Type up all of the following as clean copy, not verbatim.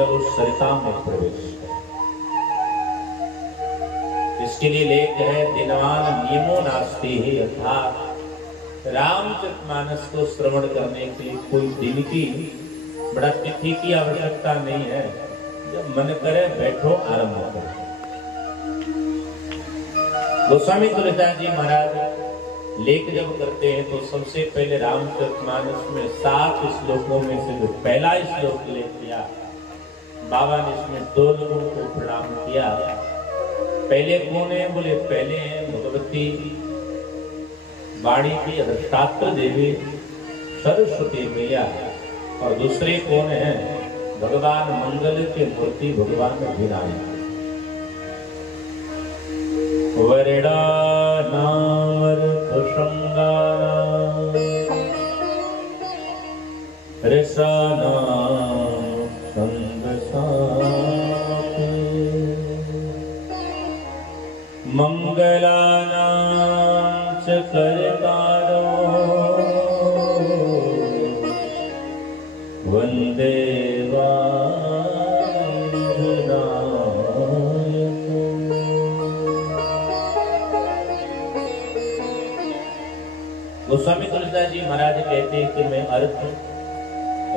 मंगल उस सरिता में प्रवेश करे। इसके लिए लेख है दिनवान नियमो नास्ति ही, अर्थात रामचरितमानस को श्रवण करने के लिए कोई दिन की बड़ा तिथि की आवश्यकता नहीं है। जब मन करे बैठो आरंभ करो। गोस्वामी तुलसीदास जी महाराज लेख जब करते हैं तो सबसे पहले रामचरितमानस में 7 श्लोकों में से जो पहला श्लोक ले किया, बाबा ने इसमें 2 लोगों को प्रणाम किया। पहले कौन है? बोले पहले है भगवती वाणी की अधिष्ठात्री देवी सरस्वती मैया, और दूसरे कौन है? भगवान मंगल के मूर्ति भगवान विनायक। वरड़ा नावर तुषंगारा रसाना मंगलानां च करतारो वंदे गोस्वामी तुलसीदास जी महाराज कहते हैं कि मैं अर्थ,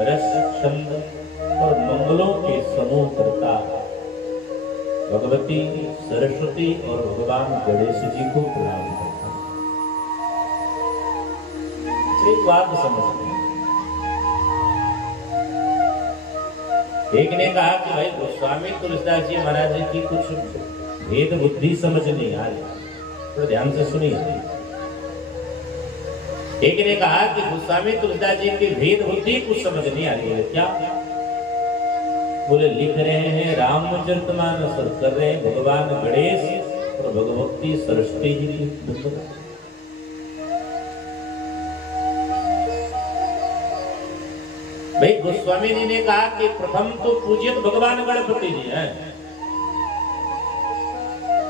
रस, छंद और मंगलों के समूह करता भगवती सरस्वती और भगवान गणेश जी को प्रणाम करता हूं। एक बात समझते हैं, एक ने कहा कि भाई गोस्वामी तुलसीदास जी महाराज की कुछ भेद बुद्धि समझ नहीं आ रही, तो ध्यान से सुनिए। एक ने कहा कि गोस्वामी तुलसीदास जी की भेद बुद्धि कुछ समझ नहीं आ रही है। क्या? बोले लिख रहे हैं रामचरितमानस, कर रहे हैं भगवान गणेश और भगवती सरस्वती जी की वंदना। भाई गोस्वामी जी ने कहा कि प्रथम तो पूजित भगवान गणपति जी हैं,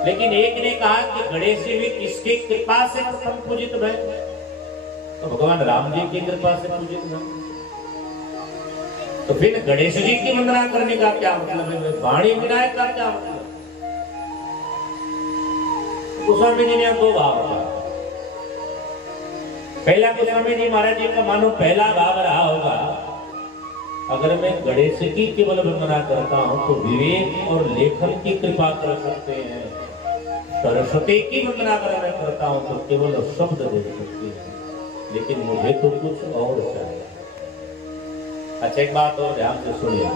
लेकिन एक ने कहा कि गणेश जी भी किसकी कृपा से प्रथम पूजित भय? तो भगवान राम जी की कृपा से पूजित भय। तो फिर गणेश जी की वंदना करने का क्या मतलब है? वाणी विनायक का क्या मतलब? गोस्वामी जी ने 2 भाव किया। पहला गोस्वामी जी महाराज जी का मानो पहला भाव रहा होगा, अगर मैं गणेश की केवल वंदना करता हूं तो विवेक और लेखन की कृपा कर सकते हैं, सरस्वती की वंदना अगर मैं करता हूं तो केवल शब्द दे सकती है, लेकिन मुझे तो कुछ और चाहिए। अच्छा, एक बात और ध्यान से सुनिए।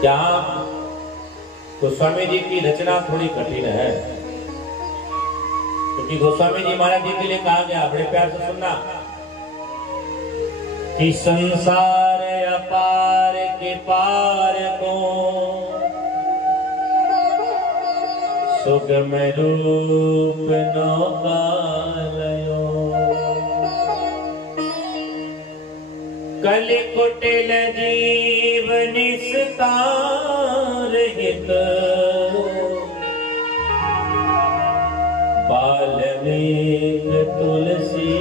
क्या गोस्वामी जी की रचना थोड़ी कठिन है, क्योंकि गोस्वामी जी महाराज जी के लिए कहा गया, बड़े प्यार से सुनना, कि संसार अपार के पार को सुगम रूप नौकालयो, कलि कुटिल जीव निस्तार हित, बाल्मीक तुलसी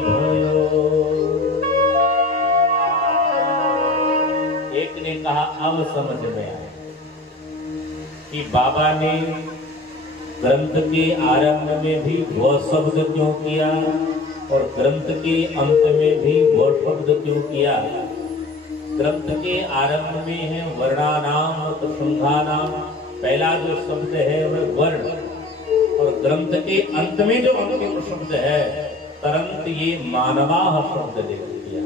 भयो। एक ने कहा अब समझ में आया कि बाबा ने ग्रंथ के आरंभ में भी वह शब्द क्यों किया और ग्रंथ के अंत में भी वह शब्द क्यों किया। ग्रंथ के आरंभ में है वर्णानाम और शृंगानाम, पहला जो शब्द है वह वर्ण, और ग्रंथ के अंत में जो अंतिम शब्द है तरंत, ये मानवाह शब्द ले दिया।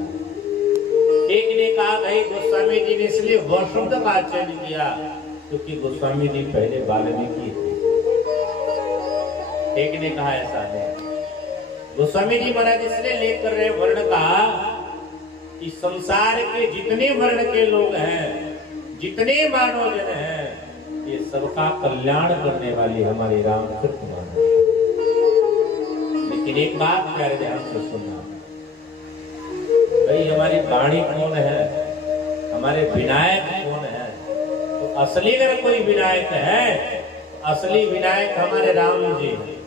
एक ने कहा भाई गोस्वामी जी ने इसलिए वह शब्द का चयन किया क्योंकि गोस्वामी जी पहले वाल्मीकि थे। एक ने कहा ऐसा नहीं, गोस्वामी जी महाराज इसलिए लेकर रहे वर्ण का कि संसार के जितने वर्ण के लोग हैं, जितने मानव जन हैं, ये सबका कल्याण करने वाली हमारी रामचरितमानस। लेकिन एक बात प्यारे ध्यान से सुनना, भाई हमारी वाणी कौन है, हमारे विनायक कौन है? तो असली अगर कोई विनायक है, असली विनायक हमारे राम जी हैं।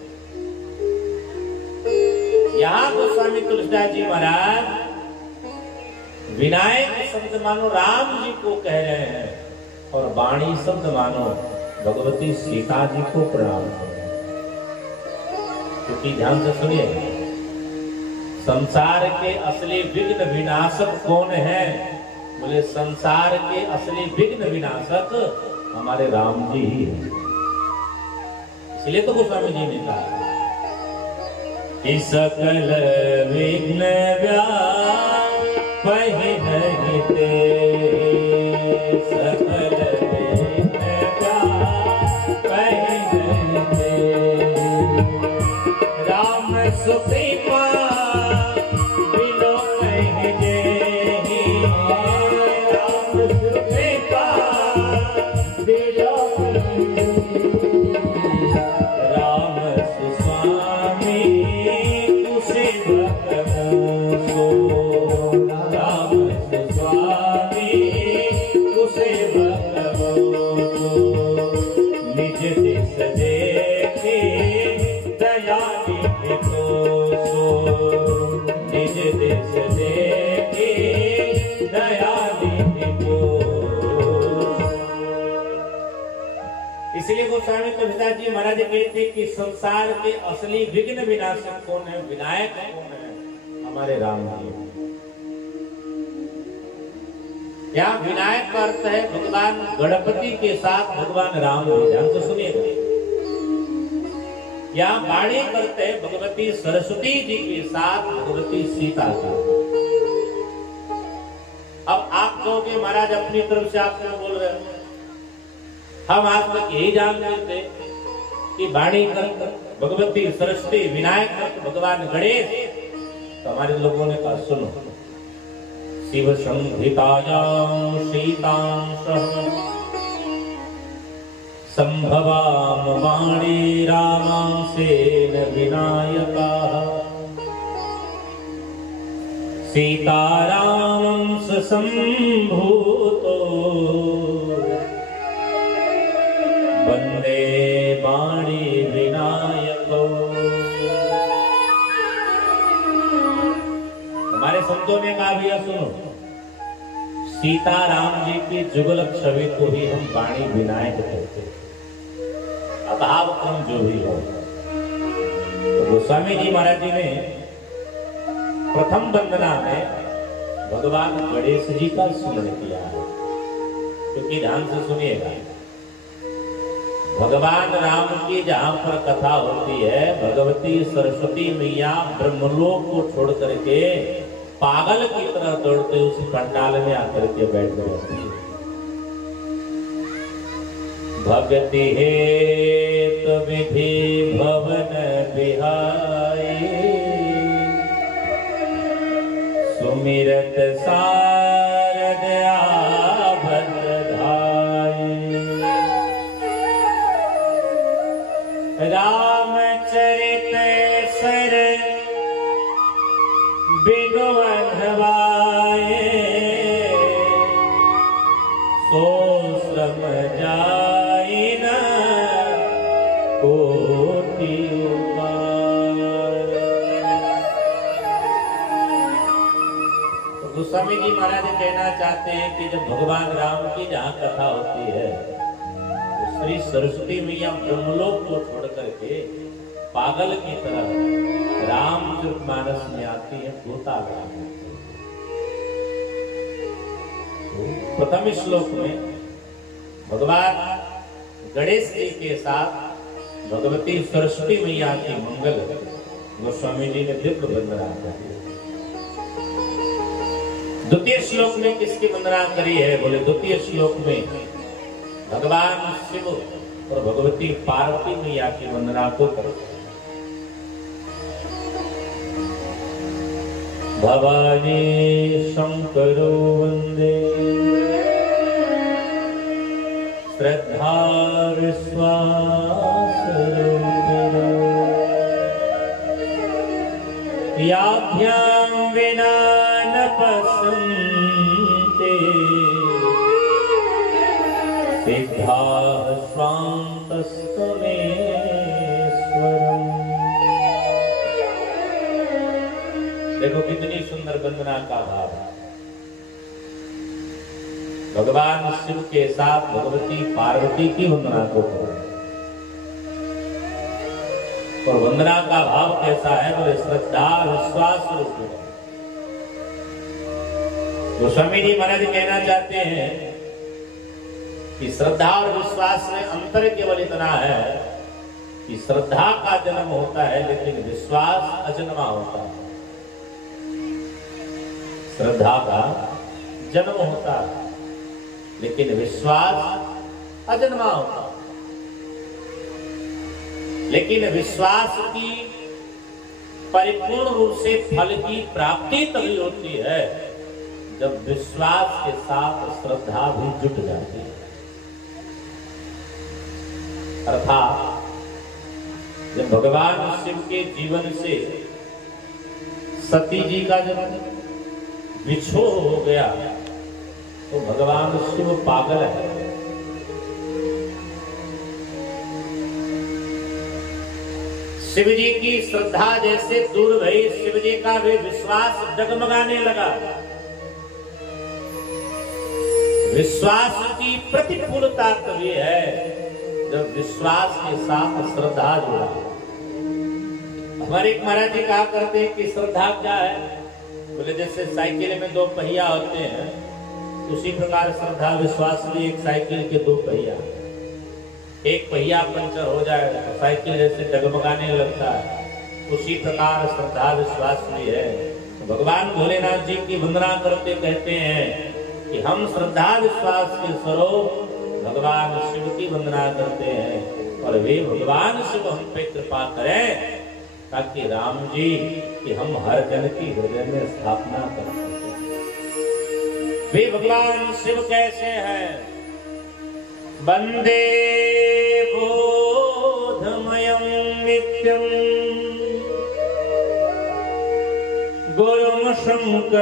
यहाँ गोस्वामी तुलसीदास जी महाराज विनायक शब्द मानो राम जी को कह रहे हैं और वाणी शब्द मानो भगवती सीता जी को प्रणाम कर रहे हैं। क्योंकि ध्यान से सुनिए, संसार के असली विघ्न विनाशक कौन है? बोले संसार के असली विघ्न विनाशक हमारे राम जी ही है। इसलिए तो गोस्वामी जी ने कहा कि सकल विघ्न व्यापहि नहीं ते, सकल विघ्न व्यापहि नहीं ते, राम सुकृपा इसलिए गोस्वामी तुलसीदास जी महाराज कहते कि संसार के असली विघ्न विनाशक कौन है, विनायक कौन है? हमारे राम जी। यहाँ विनायक का अर्थ है भगवान गणपति के साथ भगवान राम जी। ध्यान से सुनिएगा, यहाँ वाणी करते हैं भगवती सरस्वती जी के साथ भगवती सीता जी। अब आप कहोगे महाराज अपनी तरफ से आप क्यों बोल रहे हो? हम आज तक यही जानते थे कि वाणी कर भगवती सरस्वती, विनायक कर भगवान गणेश। तो हमारे लोगों ने कहा सुनो, शिव संहितायां सीतांशः संभवाम वाणी रामांसेन विनायकाः, सीतारामंस संभूतो वंदे वाणी विनायको। हमारे संतों ने कहा भैया सुनो, सीताराम जी की जुगल छवि को ही हम वाणी विनायक कहते हैं, अतः क्रम जो भी हो। तो गोस्वामी जी महाराज जी ने प्रथम वंदना में भगवान गणेश जी का स्मरण किया है। क्योंकि ध्यान से सुनिएगा, भगवान राम की जहां पर कथा होती है, भगवती सरस्वती मैया ब्रह्मलोक को छोड़ करके पागल की तरह दौड़ते उस पंडाल में आकर के बैठ गए। भक्ति हेत विधि भवन बिहाई, सुमिरत सारद आभत धाई, रामचरित सर बिनु अनवाए, सो श्रम जाई न कोटि उपाय। तो गोस्वामी जी महाराज कहना चाहते हैं कि जब भगवान राम की जहां कथा होती है, श्री सरस्वती मैया ब्रह्मलोक को छोड़ करके पागल की तरह रामचरितमानस में आती है, गोता लगा। प्रथम श्लोक में भगवान गणेश जी के साथ भगवती सरस्वती मैया की मंगल गोस्वामी जी ने दिव्य वंदना करी। द्वितीय श्लोक में किसकी वंदना करी है? बोले द्वितीय श्लोक में भगवान शिव और भगवती पार्वती मैया की वंदना को करो। भवानी शंकरो वंदे श्रद्धा विश्वास याभ्यां विना न पसंते, सिद्धा स्वान्तस्तमेश्वरम्। देखो कितनी सुंदर वंदना का भाव है। भगवान शिव के साथ भगवती पार्वती की वंदना को करो। और वंदना का भाव कैसा है? बोले श्रद्धा विश्वास रूप है। गोस्वामी जी महाराज कहना चाहते हैं कि श्रद्धा और विश्वास में अंतर केवल इतना है कि श्रद्धा का जन्म होता है लेकिन विश्वास अजन्मा होता है। श्रद्धा का जन्म होता है लेकिन विश्वास अजन्मा होता है। लेकिन विश्वास की परिपूर्ण रूप से फल की प्राप्ति तभी होती है जब विश्वास के साथ श्रद्धा भी जुट जाती है। अर्थात जब भगवान शिव के जीवन से सती जी का जब विछोह हो गया तो भगवान शिव पागल है। शिव जी की श्रद्धा जैसे दूर भई, शिव जी का भी विश्वास डगमगाने लगा। विश्वास की प्रतिकूलता तभी है जब विश्वास के साथ श्रद्धा जुड़ा। हमारे एक महाराज जी कहा करते हैं कि श्रद्धा क्या है? बोले जैसे साइकिल में दो पहिया होते हैं, उसी प्रकार श्रद्धा विश्वास भी एक साइकिल के दो पहिया। एक पहिया पंचर हो जाए तो साइकिल जैसे डगमगाने लगता है, उसी प्रकार श्रद्धा विश्वास भी है। तो भगवान भोलेनाथ जी की वंदना करते कहते हैं कि हम श्रद्धा विश्वास के स्वरूप भगवान शिव की वंदना करते हैं और वे भगवान शिव हम पे कृपा करें ताकि राम जी कि हम हर जन की हृदय में स्थापना कर सकें। वे भगवान शिव कैसे हैं? वंदे बोधमयं नित्यं गुरुं शंकरेरूपिणं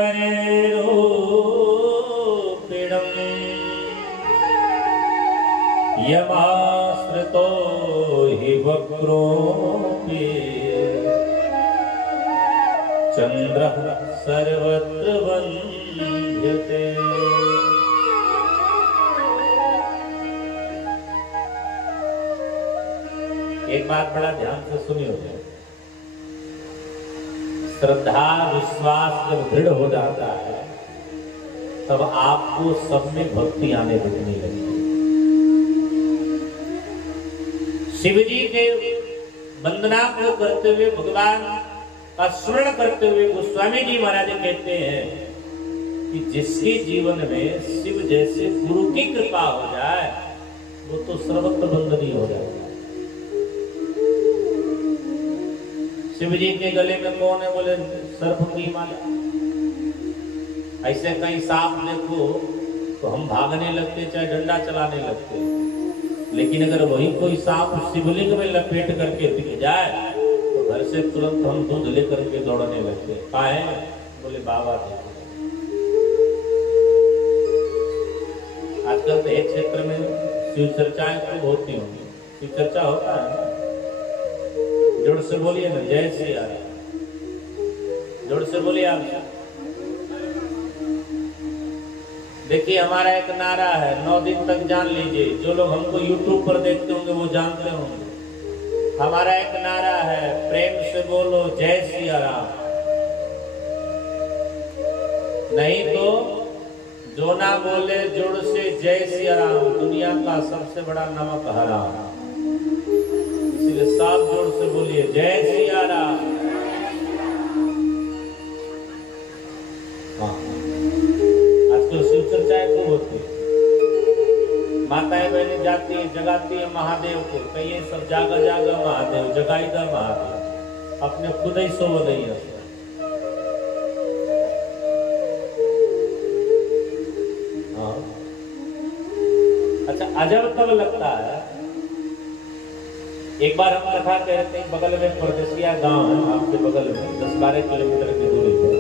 यमाश्रितो हि वक्रोऽपि चंद्रः सर्वत्र वन्द्यते। एक बात बड़ा ध्यान से सुनियो, श्रद्धा विश्वास जब दृढ़ हो जाता है तब आपको सब में भक्ति आने लगने लगती है। शिव जी के वंदना को करते हुए, भगवान का स्मरण करते हुए गोस्वामी जी महाराज कहते हैं कि जिसके जीवन में शिव जैसे गुरु की कृपा हो जाए वो तो सर्वत्र वंदनीय हो जाए। शिव जी के गले में कौन है? बोले सर्प की माला। ऐसे कहीं सांप देखो तो हम भागने लगते, चाहे डंडा चलाने लगते। लेकिन अगर वही कोई सांप शिवलिंग में लपेट करके दिख जाए तो घर से तुरंत हम दूध लेकर के दौड़ने लगते। काहे? बोले बाबा थे। आजकल तो एक क्षेत्र में शिव चर्चाएं खूब होती होंगी। शिव चर्चा होता है, जोर से बोलिए ना, जय श्री राम। जोर से बोलिए आप। देखिए हमारा एक नारा है, 9 दिन तक जान लीजिए। जो लोग हमको YouTube पर देखते होंगे वो जानते होंगे। हमारा एक नारा है, प्रेम से बोलो जय श्री राम। नहीं तो जो ना बोले जोड़ से जय श्री राम, दुनिया का सबसे बड़ा नमक हराम। इसलिए साफ जोड़ से बोलिए जय श्री राम। आजकल शिव चर्चाएं खूब होती है। माताएं बहनें जाती है, जगाती है महादेव को, कहिए सब जागा जागा महादेव, जगाईदा महादेव, अपने खुद ही सो रही है। हाँ, अच्छा अजब तब लगता है। एक बार हम कथा कहते हैं, बगल में परदेसिया गांव है, आपके बगल में 10-12 किलोमीटर की दूरी पर।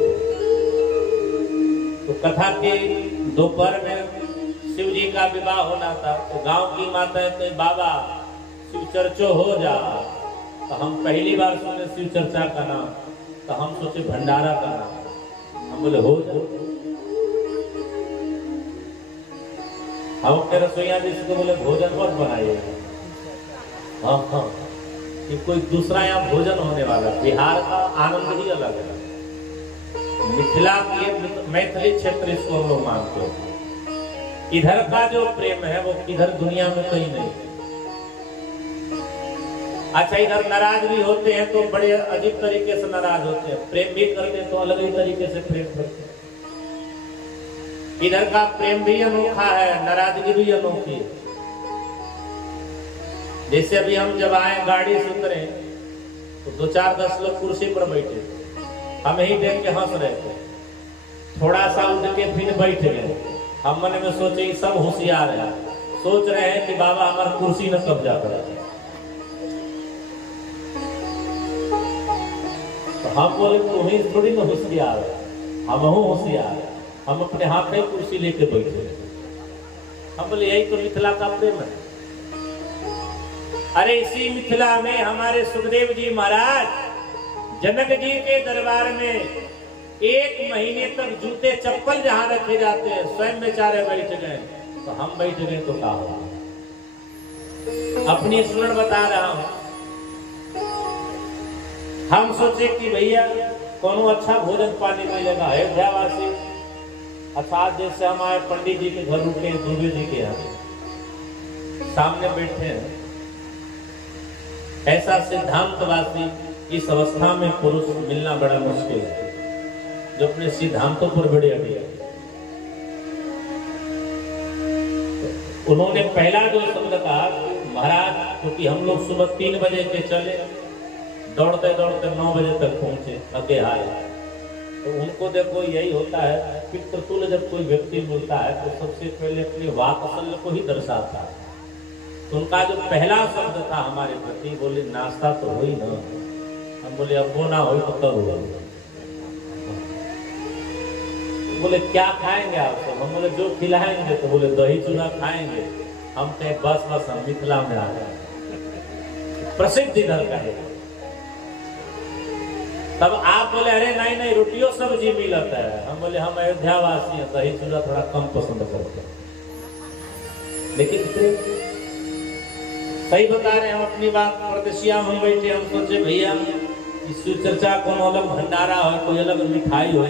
तो कथा के दोपहर में शिव जी का विवाह होना था। तो गांव की माता है बाबा शिव चर्चो हो जा। तो हम पहली बार सुने शिव चर्चा का नाम, तो हम सोचे भंडारा का नाम। हम बोले हो जा। हम अपने रसोईया जी से बोले भोजन बहुत बनाइए। हाँ हाँ, कि कोई दूसरा यहाँ भोजन होने वाला। बिहार का आनंद ही अलग है। मिथिला की मैथिली क्षेत्र इसको हम लोग मानते हैं। इधर का जो प्रेम है वो इधर दुनिया में कहीं नहीं। अच्छा, इधर नाराज भी होते हैं तो बड़े अजीब तरीके से नाराज होते हैं, प्रेम भी करते हैं तो अलग ही तरीके से प्रेम करते हैं। इधर का प्रेम भी अनोखा है, नाराजगी भी अनोखी है। जैसे अभी हम जब आए गाड़ी से उतरे तो 2-4-10 लोग कुर्सी पर बैठे, हम ही देख के हंस रहे थे। थोड़ा सा उठ के फिर बैठ गए। हम मन में सोचे सब होशियार है, सोच रहे हैं कि बाबा हमारा कुर्सी न कब्जा करे। तो हम बोले तुम्हें थोड़ी ना होशियार है, हम होशियार है, हम अपने हाथ में कुर्सी लेके बैठे। हम बोले यही तो मिथिला का प्रेम है। अरे इसी मिथिला में हमारे सुखदेव जी महाराज जनक जी के दरबार में 1 महीने तक जूते चप्पल जहां रखे जाते हैं स्वयं बेचारे बैठ गए। तो हम बैठ गए तो क्या होगा? अपनी स्मरण बता रहा हूं। हम सोचे कि भैया कोनो अच्छा भोजन पानी मिलेगा अयोध्यावासी। अच्छा, जैसे हम आए पंडित जी के घर रुके, दुबे जी के यहाँ सामने बैठे हैं। ऐसा सिद्धांतवासी इस अवस्था में पुरुष मिलना बड़ा मुश्किल है, जो अपने सिद्धांतों पर बड़े अड़े। उन्होंने पहला जो शब्द कहा, महाराज क्योंकि हम लोग सुबह 3 बजे के चले, दौड़ते दौड़ते 9 बजे तक पहुंचे अके आए। तो उनको देखो यही होता है, पितृतुल्य जब कोई व्यक्ति मिलता है तो सबसे पहले अपने वात्सल्य को ही दर्शाता है। तो उनका जो पहला शब्द था हमारे प्रति, बोले नाश्ता तो हुई ना। हम बोले अब वो ना हो तो कब हुआ? बोले क्या खाएंगे आप सब? हम बोले जो खिलाएंगे। तो बोले दही चूड़ा खाएंगे। हम कहे बस बस हम मिथिला में आ गए, प्रसिद्ध इधर का है। तब आप बोले अरे नहीं नहीं रोटियों सब्जी मिलता है। हम बोले हम अयोध्यावासी हैं, दही चूड़ा थोड़ा कम पसंद करते हैं। लेकिन सही बता रहे हैं हम अपनी बात। परदेसिया हम बैठे, हम सोचे भैया इस चर्चा को अलग भंडारा हो, कोई अलग मिठाई हो।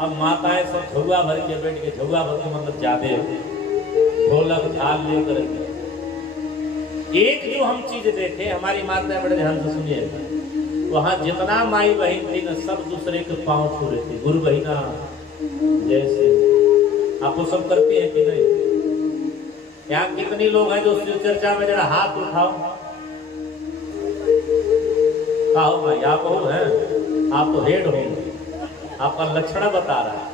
अब माताएं सब झुआ भर के बैठ के, झुआ भर के मतलब ज्यादा ढोलक थाल लेकर। एक जो हम चीज देखे, हमारी माताएं बड़े ध्यान से सुनिए, वहां जितना माई बहन थी ना सब दूसरे के पांव छू रहे थे। गुरु बहिना जैसे आप वो सब करते हैं कि नहीं? यहाँ कितनी लोग हैं जो शिव चर्चा में जरा हाथ उठाओ। कहो भाई आप हो हैं, आप तो हेड हो, आपका लक्षण बता रहा है।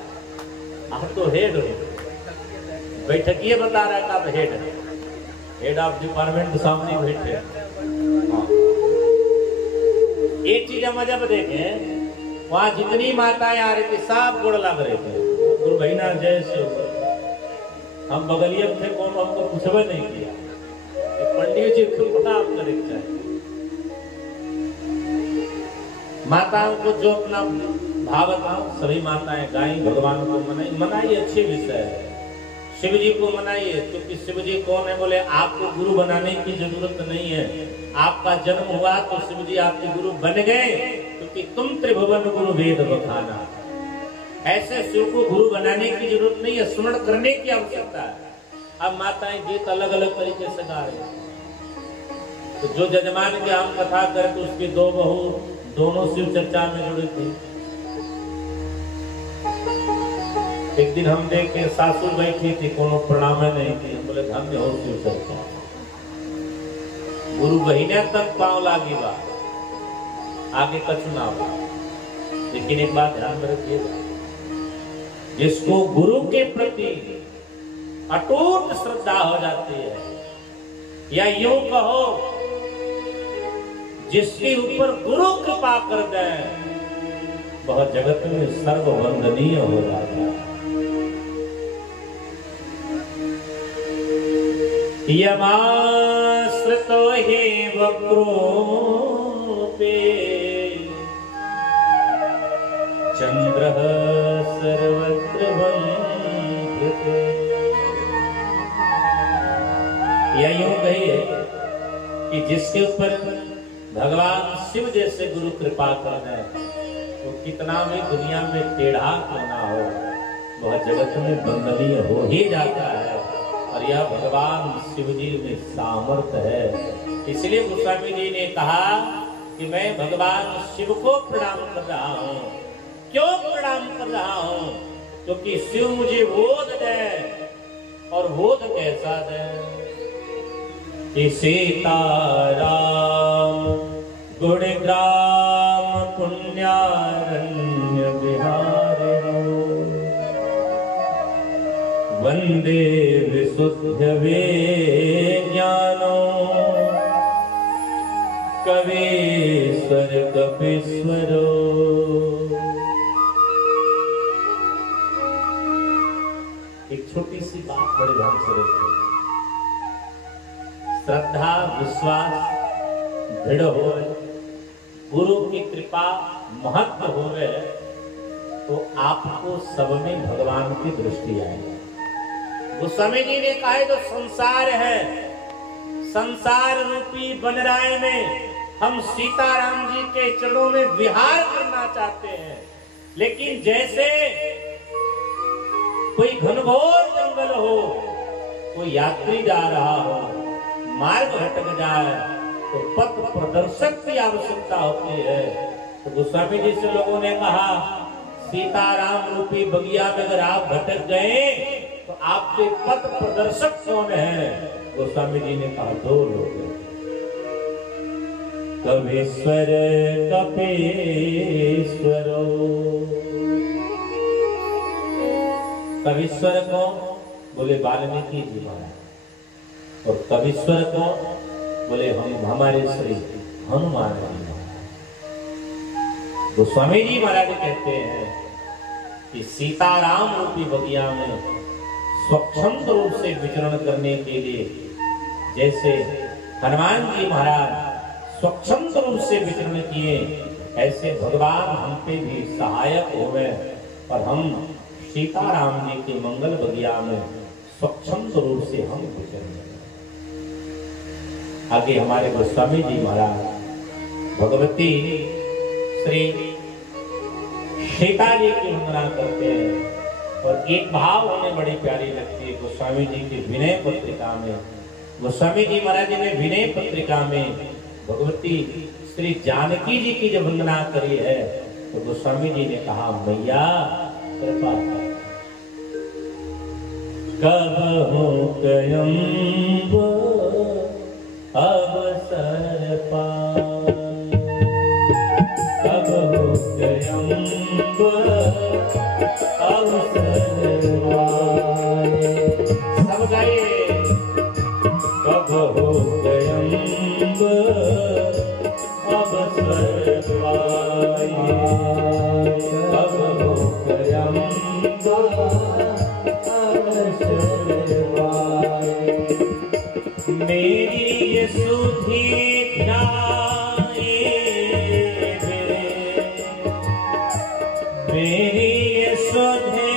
आप तो हेड हो, बैठकीय बता रहा है कि आप हेड है, हेड ऑफ डिपार्टमेंट सामने बैठे। एक चीज हम जब देखें, वहां जितनी माताएं आ रही थी सब गोड़ लग रहे थे। गुरु बहिना जय शिव। हम बगलिया थे, कौन हमको पूछवे नहीं किया। पंडित जी को प्रणाम करे चाहिए। माताओं को जो अपना भावता, सभी माताएं गाई भगवान को मनाइए, अच्छे विषय है। शिव जी को मनाइए, क्योंकि शिव जी कौन है? बोले आपको गुरु बनाने की जरूरत नहीं है। आपका जन्म हुआ तो शिव जी आपके गुरु बन गए, क्योंकि तुम त्रिभुवन गुरु वेद बखाना। ऐसे शिव को गुरु बनाने की जरूरत नहीं है, स्मरण करने की आवश्यकता है। अब माताएं गीत अलग अलग तरीके से गा रहे हैं। तो जो जजमान की हम कथा करें तो उसकी 2 बहू दोनों शिव चर्चा में जुड़ी थी। एक दिन हम देखे सासू बैठी थी, कोनो प्रणाम नहीं थी। हम बोले धन्य हो शिव चर्चा, गुरु बहिने तक पांव लागी बा, आगे कछु ना हो। लेकिन एक बात ध्यान में रखिएगा, जिसको गुरु के प्रति अटूट श्रद्धा हो जाती है, या यूं कहो जिसके ऊपर गुरु कृपा कर दे, वह जगत में सर्ववंदनीय हो जाता है। यमाश्रितो हि वक्रोपे चंद्रः सर्वत्र वन्द्यते। या यूं कहिए कि जिसके ऊपर भगवान शिव जैसे गुरु कृपा कर दें, तो कितना भी दुनिया में टेढ़ा क्यों ना हो, वह जगत में वंदनीय हो ही जाता है। और यह भगवान शिव जी में सामर्थ्य है। इसलिए गोस्वामी जी ने कहा कि मैं भगवान शिव को प्रणाम कर रहा हूं। क्यों प्रणाम कर रहा हूं? क्योंकि शिव मुझे बोध दे, और बोध कैसा दे कि सीताराम गुणग्राम पुण्यारण्य विहारे वंदे विशुद्ध ज्ञानो कवीश्वर कपीश्वरो। एक छोटी सी बात बड़े ध्यान से रखिए। श्रद्धा विश्वास दृढ़ हो, गुरु की कृपा महत्व होवे, तो आपको सब में भगवान की दृष्टि आएगी। गोस्वामी जी ने कहा जो संसार है, संसार रूपी बनराय में हम सीताराम जी के चरणों में विहार करना चाहते हैं। लेकिन जैसे कोई घनघोर जंगल हो, कोई यात्री जा रहा हो, मार्ग भटक जाए, तो पथ प्रदर्शक की आवश्यकता होती है। तो गोस्वामी जी से लोगों ने कहा सीताराम रूपी बगिया में अगर आप भटक गए तो आपके पथ प्रदर्शक कौन है? गोस्वामी जी ने कहा दो लोग, कवीश्वर कपीश्वरो। कवीश्वर कौन? बोले वाल्मीकि जी महाराज। और कवीश्वर कौन? बोले हम हमारे श्री हनुमान जी महाराज। गोस्वामी जी महाराज कहते हैं कि सीताराम रूपी बगिया में स्वच्छंद रूप से विचरण करने के लिए जैसे हनुमान जी महाराज स्वच्छंद रूप से विचरण किए, ऐसे भगवान हम पे भी सहायक होवे और हम सीताराम जी के मंगल बगिया में स्वच्छंद रूप से हम विचरण करें। आगे हमारे गोस्वामी जी महाराज भगवती श्री सीता जी की वंदना करते हैं, और एक भाव हमें बड़ी प्यारी लगती है गोस्वामी जी की विनय पत्रिका में। गोस्वामी जी महाराज ने विनय पत्रिका में भगवती श्री जानकी जी की जब वंदना करी है, तो गोस्वामी जी ने कहा मैया कृपा कर, कबहु कयंब अवसर पाए, कबहु कयंब अवसर पाए। सब गाइए, कबहु कयंब अवसर पाए, कबहु कयंब अवसर पाए। मेरी ये सुधी ध्याए मेरी ये सुधी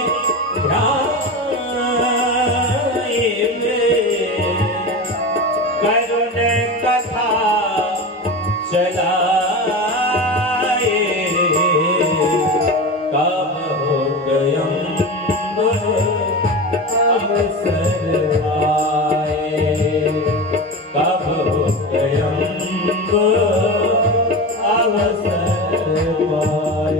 करुण कथा चलाए, कब हो कयंब अवसर आए, कब हो कयंब अवसर पाए।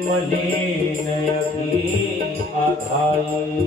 मलिन अभी आघाई